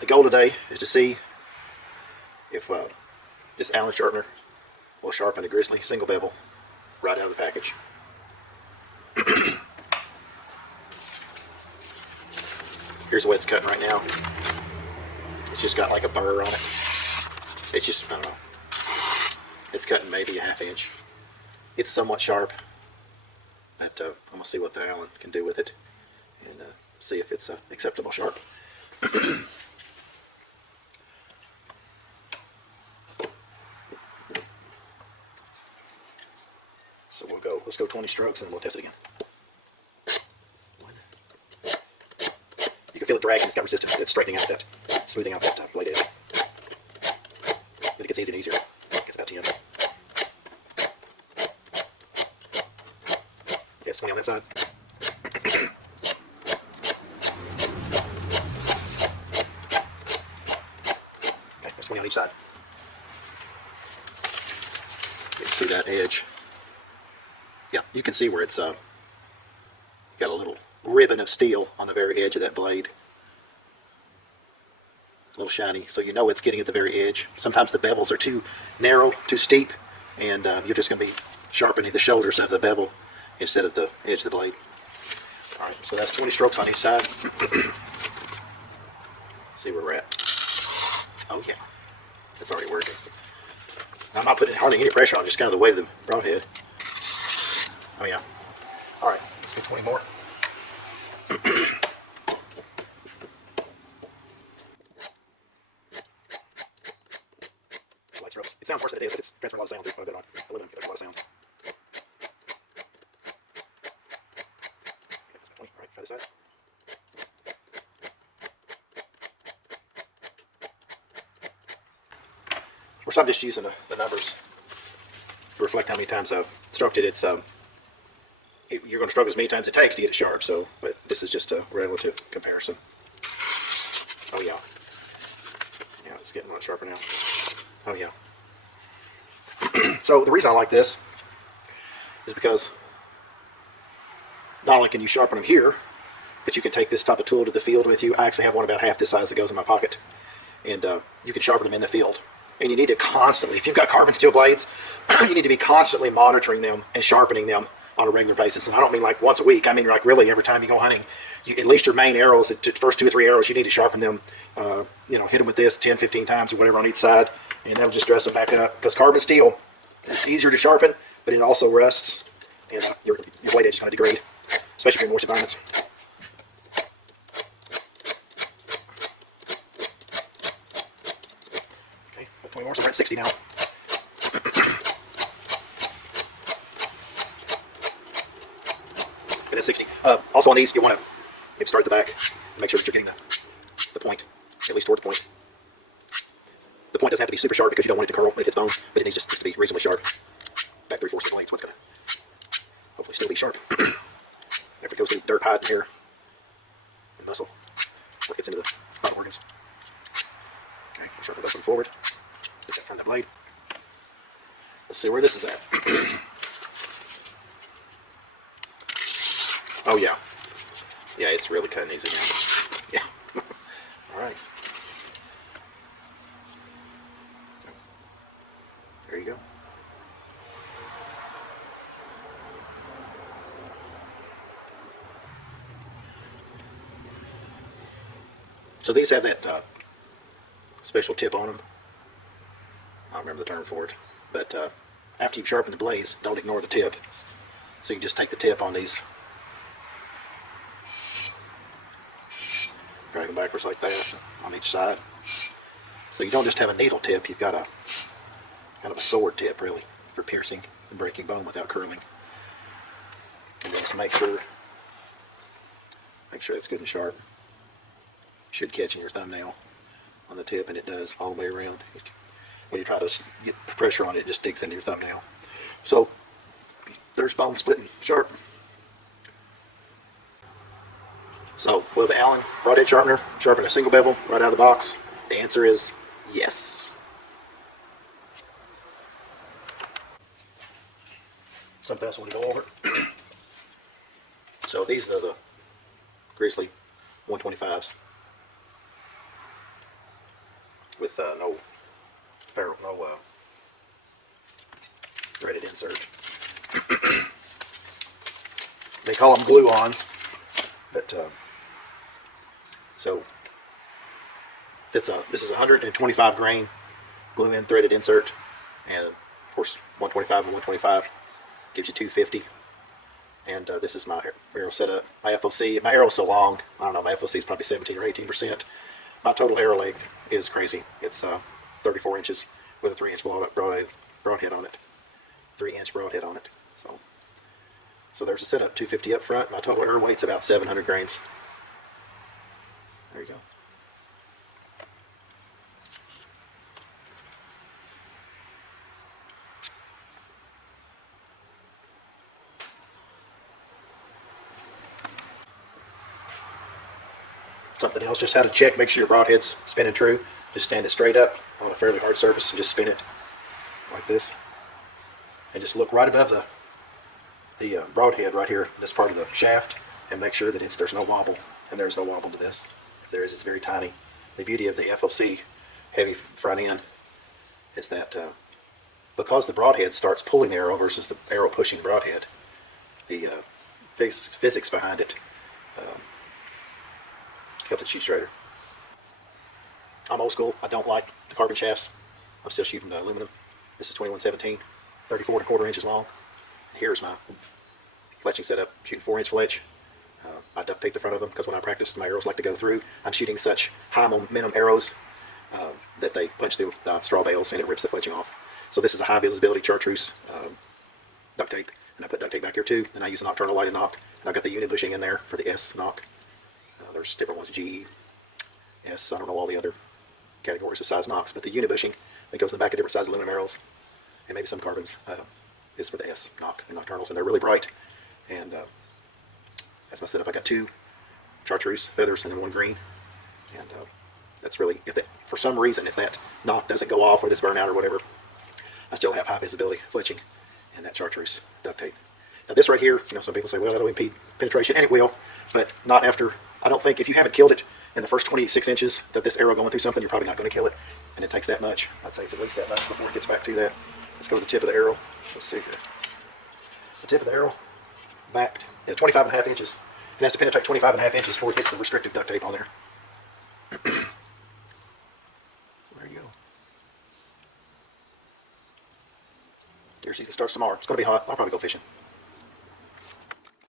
The goal today is to see if this Allen sharpener will sharpen a Grizzly single bevel right out of the package. Here's the way it's cutting right now. It's just got like a burr on it. It's just, I don't know. It's cutting maybe a ½ inch. It's somewhat sharp, but I'm going to see what the Allen can do with it and see if it's acceptable sharp. So let's go 20 strokes and we'll test it again. You can feel it dragging, it's got resistance, it's straightening out that, smoothing out that blade edge. But it gets easier and easier. It gets about 10. Yeah, it's 20 on that side. Okay, there's 20 on each side. You can see that edge. Yeah, you can see where it's got a little ribbon of steel on the very edge of that blade. A little shiny, so you know it's getting at the very edge. Sometimes the bevels are too narrow, too steep, and you're just going to be sharpening the shoulders of the bevel instead of the edge of the blade. Alright, so that's 20 strokes on each side. See where we're at. Oh yeah, that's already working. Now, I'm not putting hardly any pressure on, just kind of the weight of the broadhead. Oh yeah. Alright, let's do 20 more. Light strokes. It sounds worse than it is, but it's transferring a lot of sound through quite a bit on aluminum. It makes a lot of sound. Okay, that's 20. Alright, try this side. Of course, I'm just using the numbers to reflect how many times I've stroked it. It's you're going to stroke as many times as it takes to get it sharp. So, but this is just a relative comparison. Oh yeah, yeah, it's getting a lot sharper now. Oh yeah. So the reason I like this is because not only can you sharpen them here, but you can take this type of tool to the field with you. I actually have one about half this size that goes in my pocket, and you can sharpen them in the field. And you need to constantly, if you've got carbon steel blades, you need to be constantly monitoring them and sharpening them on a regular basis. And I don't mean like once a week. I mean like really every time you go hunting. At least your main arrows, the first 2 or 3 arrows, you need to sharpen them. Hit them with this 10, 15 times or whatever on each side, and that'll just dress them back up. Because carbon steel is easier to sharpen, but it also rusts, and your blade edge is going to degrade, especially in moist environments. Okay, 20 more, so we're at 60 now. And that's 60. Also on these, you want to maybe start at the back, make sure that you're getting the point, at least toward the point. The point doesn't have to be super sharp because you don't want it to curl when it hits bone, but it needs just to be reasonably sharp. Back 3/4 of the blade is what's going to hopefully still be sharp. After it goes through dirt, hide, hair, and muscle, before it gets into the bottom organs. Okay, sharpen this one forward. Get that from the blade. Let's see where this is at. Oh yeah. Yeah, it's really cutting easy now. Yeah. Alright. There you go. So these have that special tip on them. I don't remember the term for it. But after you've sharpened the blades, don't ignore the tip. So you can just take the tip on these, drag them backwards like that on each side. So you don't just have a needle tip, you've got a kind of a sword tip really for piercing and breaking bone without curling. And just make sure it's good and sharp. Should catch in your thumbnail on the tip, and it does all the way around. When you try to get pressure on it, it just digs into your thumbnail. So there's bone splitting sharp. So will the Allen broadhead sharpener sharpen a single bevel right out of the box? The answer is yes. Something else I want to go over. So these are the Grizzly 125s. with no threaded insert. They call them glue-ons, but so this is 125 grain glue-in threaded insert, and of course 125 and 125 gives you 250. And this is my arrow setup. My FOC, my arrow's so long, I don't know, my FOC is probably 17 or 18%. My total arrow length is crazy. It's 34 inches with a 3-inch broadhead on it. 3-inch broadhead on it. So there's a setup, 250 up front. My total arrow weight's about 700 grains. There you go. Something else, just how to check, make sure your broadhead's spinning true. Just stand it straight up on a fairly hard surface and just spin it like this. And just look right above the broadhead right here, this part of the shaft, and make sure that there's no wobble. And there's no wobble to this. If there is, it's very tiny. The beauty of the FOC heavy front end is that because the broadhead starts pulling the arrow versus the arrow pushing the broadhead, the physics behind it helps it shoot straighter. I'm old school. I don't like the carbon shafts. I'm still shooting aluminum. This is 2117, 34 1/4 inches long. Here's my fletching setup, shooting 4-inch fletch. I duct tape the front of them because when I practice, my arrows like to go through. I'm shooting such high momentum arrows that they punch through the straw bales and it rips the fletching off. So this is a high visibility chartreuse duct tape, and I put duct tape back here too. And I use a nocturnal lighted nock, and I've got the unit bushing in there for the S nock. There's different ones, G, S, I don't know all the other categories of size nocks, but the unit bushing that goes in the back of different size aluminum arrows, and maybe some carbons, is for the S nock and nocturnals, and they're really bright. And that's my setup. I got 2 chartreuse feathers and then 1 green, and that's really, for some reason, if that nock doesn't go off or this burnout or whatever, I still have high visibility fletching and that chartreuse duct tape. Now this right here, some people say, well, that'll impede penetration, and it will, but not after. I don't think, if you haven't killed it in the first 26 inches that this arrow going through something, you're probably not going to kill it, and it takes that much. I'd say it's at least that much before it gets back to that. Let's go to the tip of the arrow. Let's see here. The tip of the arrow, backed at 25 1/2 inches. It has to penetrate 25 1/2 inches before it hits the restrictive duct tape on there. There you go. Deer season starts tomorrow. It's going to be hot. I'll probably go fishing.